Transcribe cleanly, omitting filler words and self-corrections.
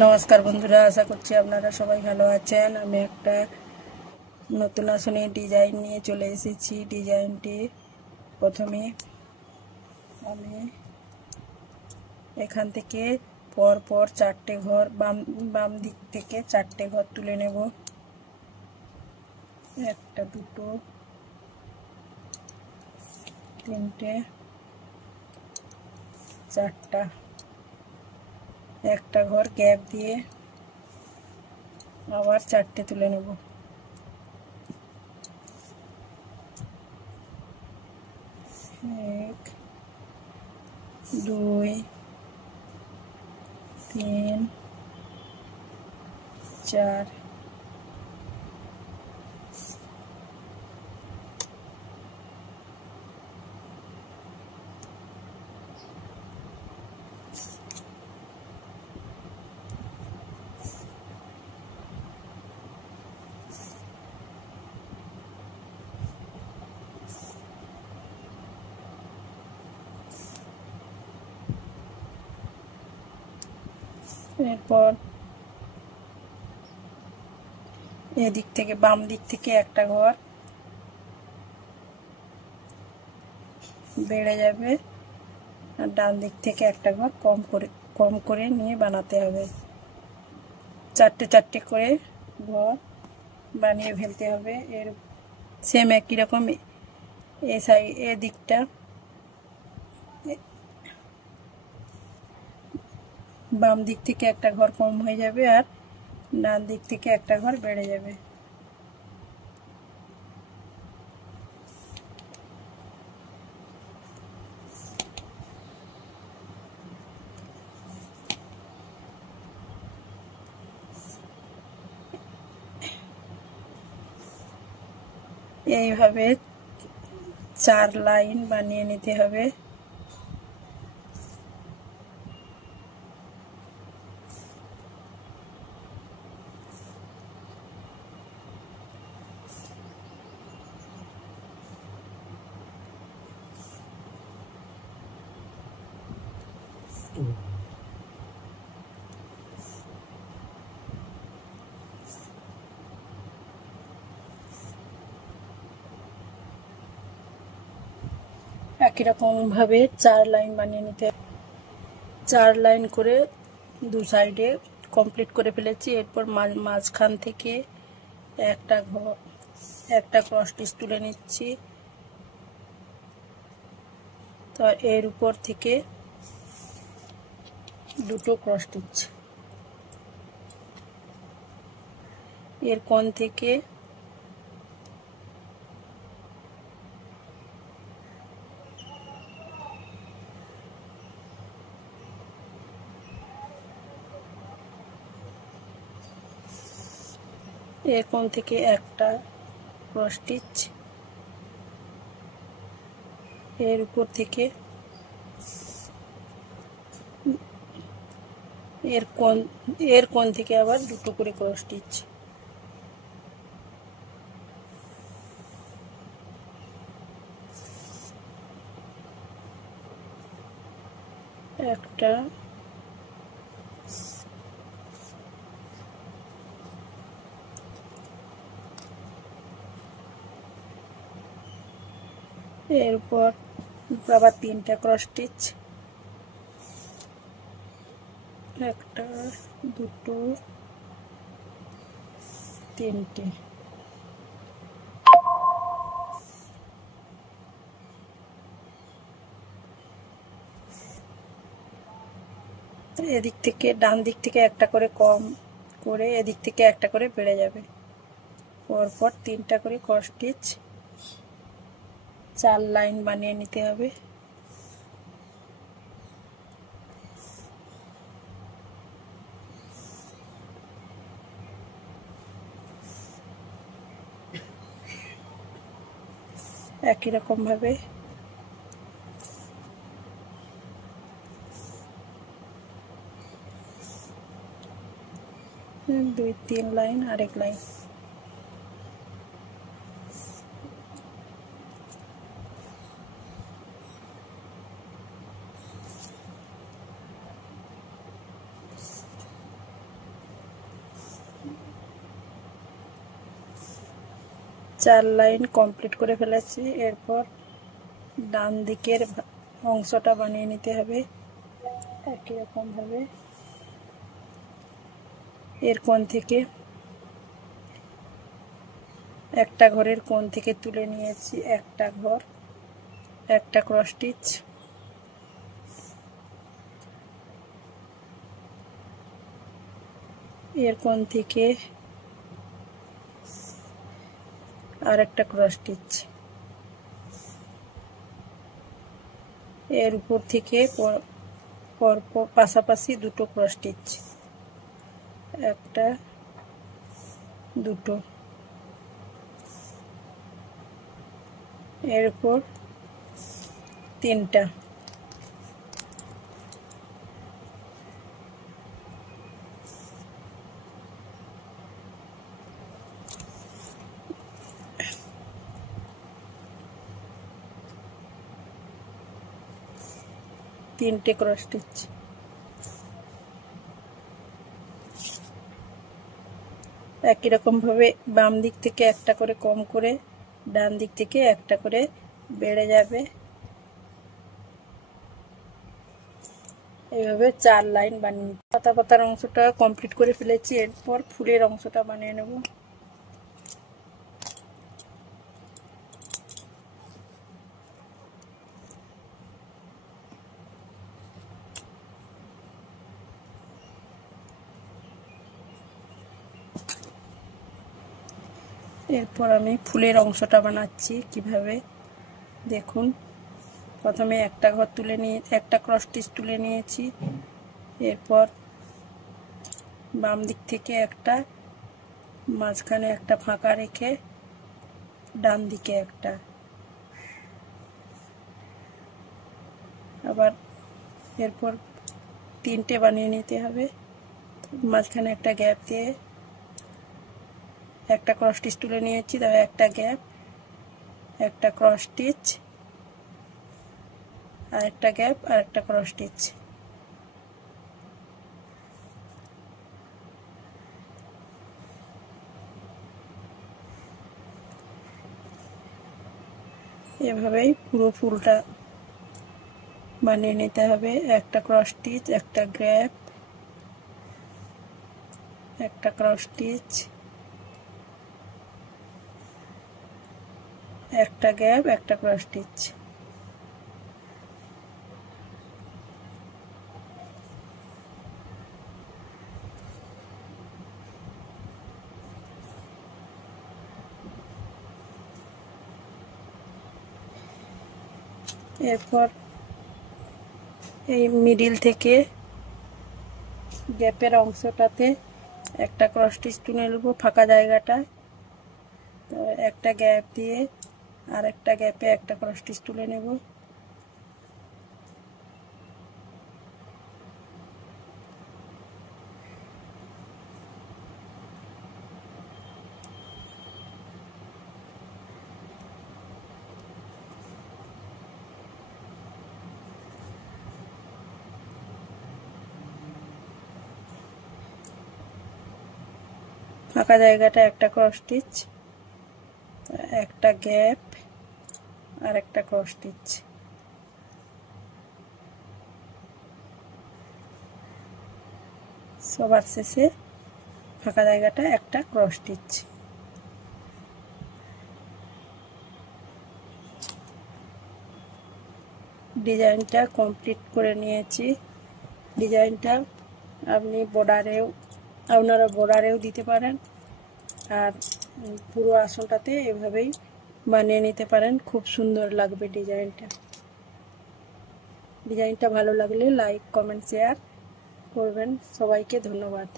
নমস্কার বন্ধুরা, আশা করছি আপনারা সবাই ভালো আছেন। আমি একটা নতুন আসনে ডিজাইন নিয়ে চলে এসেছি। ডিজাইনটি প্রথমে আমি এখান থেকে পর চারটে ঘর, বাম দিক থেকে চারটে ঘর তুলে নেব। একটা, দুটো, তিনটে, চারটা। একটা ঘর গ্যাপ দিয়ে আবার চারটে তুলে নেব। এক, দুই, তিন, চার। এরপর এদিক থেকে, বাম দিক থেকে একটা ঘর বেড়ে যাবে, আর ডান দিক থেকে একটা ঘর কম করে নিয়ে বানাতে হবে। চারটে চারটে করে ঘর বানিয়ে ফেলতে হবে। এর সেম একই রকম এদিকটা বাম দিক থেকে একটা ঘর কম হয়ে যাবে, আর ডান দিক থেকে একটা ঘর বেড়ে যাবে। এইভাবে 4 লাইন বানিয়ে নিতে হবে। একই রকম ভাবে 4 লাইন বানিয়ে নিতে। 4 লাইন করে দু সাইডে কমপ্লিট করে ফেলেছি। এরপর মাঝখান থেকে একটা ক্রস স্টিচ তুলে নিচ্ছি। তো এর উপর থেকে দুটো ক্রস স্টিচ, এর কোণ থেকে একটা ক্রস স্টিচ, এর উপর থেকে এর কোণ থেকে আবার দুটো করে ক্রস স্টিচ। একটা, এরপর আবার 3টা ক্রস স্টিচ। একটা, দুটো, তিনটে। এদিক থেকে, ডান দিক থেকে একটা করে কম করে এদিক থেকে একটা করে বেড়ে যাবে। পরপর 3টা করে ক্রস স্টিচ, 4 লাইন বানিয়ে নিতে হবে। একই রকম ভাবে 2-3 লাইন, আরেক লাইন। 4 লাইন কমপ্লিট করে ফেলেছি। এরপর ডান দিকের অংশটা বানিয়ে নিতে হবে একই রকম ভাবে। এর কোণ থেকে একটা ঘরের কোণ থেকে তুলে নিয়েছি একটা ঘর, একটা ক্রস স্টিচ, এর কোণ থেকে আর একটা ক্রস স্টিচ, এর উপর থেকে পরপর পাশাপাশি দুটো ক্রস স্টিচ, একটা দুটো, এর উপর তিনটা, তিনটে ক্রস স্টিচ। একই রকম ভাবে বাম দিক থেকে একটা করে কম করে ডান দিক থেকে একটা করে বেড়ে যাবে। এইভাবে 4 লাইন বানিয়ে পাতার অংশটা কমপ্লিট করে ফেলেছি। এরপর ফুলের অংশটা বানিয়ে নেব। এরপর আমি ফুলের অংশটা বানাচ্ছি কিভাবে দেখুন। প্রথমে একটা ঘর তুলে নিয়ে একটা ক্রস স্টিচ তুলে নিয়েছি। এরপর বাম দিক থেকে একটা, মাঝখানে একটা ফাঁকা রেখে ডান দিকে একটা, আবার এরপর তিনটে বানিয়ে নিতে হবে। মাঝখানে একটা গ্যাপ দিয়ে একটা ক্রস স্টিচ তুলে নিয়েছি, তবে একটা গ্যাপ, একটা ক্রস স্টিচ, আর একটা গ্যাপ আর একটা ক্রস স্টিচ। এভাবেই পুরো ফুলটা বানিয়ে নিতে হবে। একটা ক্রস স্টিচ, একটা গ্যাপ, একটা ক্রস স্টিচ, একটা গ্যাপ, একটা ক্রস স্টিচ। এরপর এই মিডিল থেকে গ্যাপের অংশটাতে একটা ক্রস স্টিচ তুলে নেব ফাঁকা জায়গাটায়। তো একটা গ্যাপ দিয়ে আর একটা গ্যাপে একটা ক্রস স্টিচ তুলে নেব। ফাঁকা জায়গাটা একটা ক্রস স্টিচ, একটা গ্যাপ আর একটা ক্রস স্টিচ। সবার শেষে ফাঁকা জায়গাটা একটা ক্রস স্টিচ। ডিজাইনটা কমপ্লিট করে নিয়েছি। ডিজাইনটা আপনি আপনারা বর্ডারেও দিতে পারেন, আর পুরো আসনটাতে এভাবেই বানিয়ে নিতে পারেন। খুব সুন্দর লাগবে ডিজাইনটা। ডিজাইনটা ভালো লাগলে লাইক, কমেন্ট, শেয়ার করবেন। সবাইকে ধন্যবাদ।